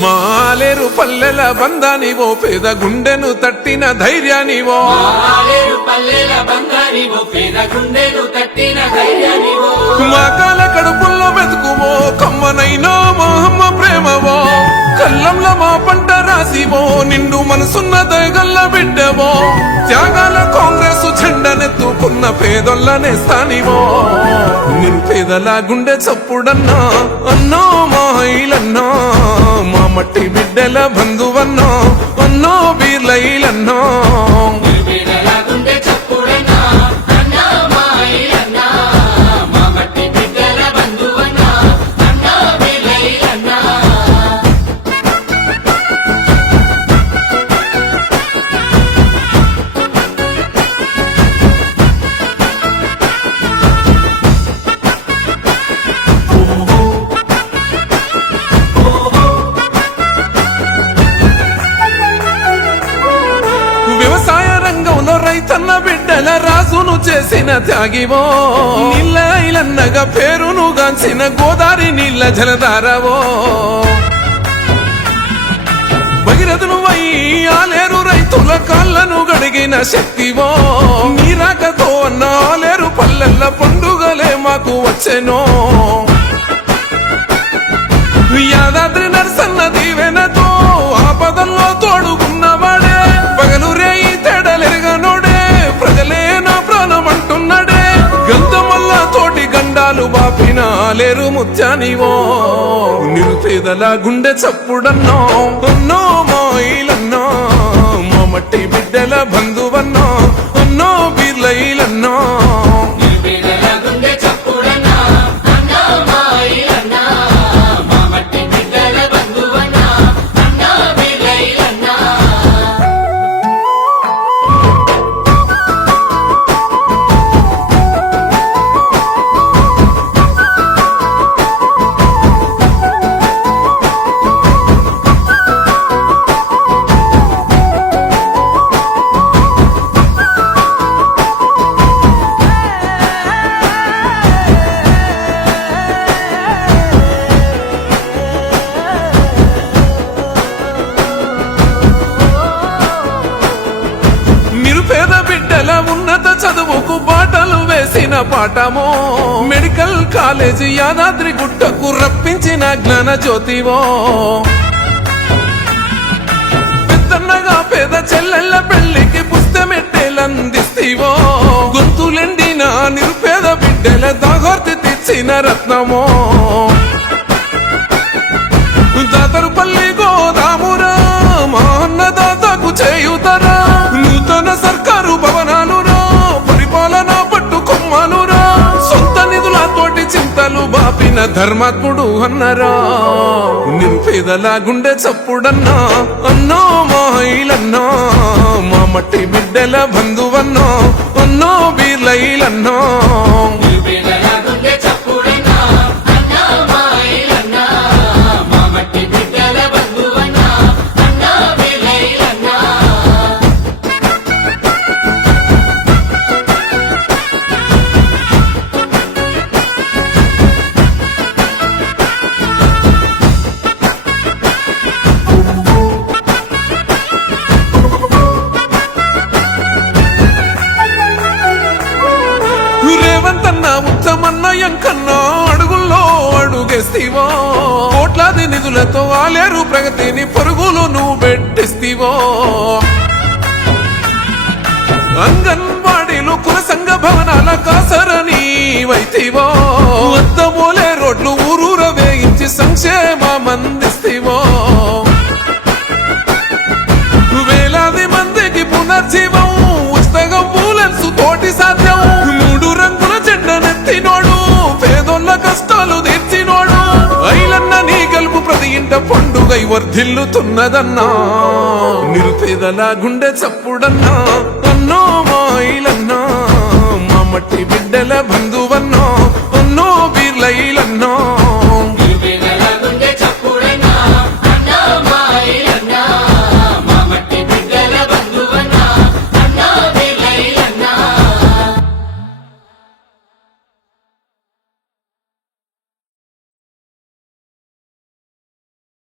మాలేరు పల్లెల బంధానివో పేద గుండెను తట్టిన ధైర్యానివో మా కాల కడుపుల్లో వెతుకువో కమ్మనైనా మా అమ్మ ప్రేమవో కల్లంలో మా పంట రాసివో నిండు మనసున్న దయగల్ల బిడ్డవో త్యాగాల కాంగ్రెస్ జెండనెత్తుకున్న పేదొల్లనే స్థానివో నిరుపేదల గుండె చప్పుడన్నా అన్నో మా హైలన్నా మా మట్టి బిడ్డల బంధువన్నో అన్నో బీర్లైలన్నో రైతన్న బిడ్డల రాజును చేసిన త్యాగివో నీళ్ళైలన్నగా పేరును గాంచిన గోదారి నీళ్ళ జలధారవో భగీరథును ఆలేరు రైతుల కాళ్ళను గడిగిన శక్తివో నీరాకతో అన్న ఆలేరు పల్లెల్ల పండుగలే మాకు వచ్చెనో యాదాద్రి నరసన్న దీవెనతో ఆపదల్లో తోడుకున్నవాడే పగలు రేయి తేడలెరగనోడే ప్రజలే నా ప్రాణం అంటున్నాడే గంధమల్ల తోటి గండాలు బాపిన లేరు ముత్యానివో నిరుపేదల గుండె చప్పుడన్నో అన్నో మాయిలన్నో మా మట్టి బిడ్డల బంధువన్నో అన్నో బీర్లైలన్నో ఉన్నత చదువుకు బాటలు వేసిన పాఠమో మెడికల్ కాలేజీ యాదాద్రి గుట్టకు రప్పించిన జ్ఞాన జ్యోతివో పెద్దన్నగా పేద చెల్లెళ్ళ పెళ్లికి పుస్తమెట్టేలందిస్తీవో గొంతులెండిన నిరుపేద బిడ్డల దాగోర్తి తెచ్చిన రత్నమో దాతరుపల్లి గోదామురా మా అన్నదాతకు చేయుతరా నూతన సర్కారు భవనాలురా పరిపాలన పట్టుకొమ్మలురా సొంత నిధులతోటి చింతలు బాపిన ధర్మాత్ముడు అన్నరా నిరుపేదల గుండె చప్పుడన్నా అన్నో మా హైలన్నో మా మట్టి బిడ్డల బంధువన్నో అన్నో బీర్లైలన్నో రేవంతన్న ఉత్తమన్న ఎంకన్నా అడుగుల్లో అడుగేస్తీవో కోట్లాది నిధులతో ఆలేరు ప్రగతిని పరుగులు నువ్వు పెట్టిస్తీవో అంగన్వాడీలు కుల సంఘ భవనాల కాసరని వైతీవో వద్దమూలే రోడ్లు ఊరూర వేయించి సంక్షేమమందిస్తీవో వేలాది మందికి పునర్జీవం ఉచితంగా పూలెన్స్ తోటి సాధ్యం మూడు రంగుల జెండనెత్తినోడు పేదోళ్ళ కష్టాలు తీర్చినోడు ఐలన్న నీ గెలుపు ప్రతి ఇంట పండుగై వర్ధిల్లుతున్నదన్నా నిరుపేదల గుండె చప్పుడన్నా అన్నో మా ఐలన్నా మా మట్టి బిడ్డల బంధు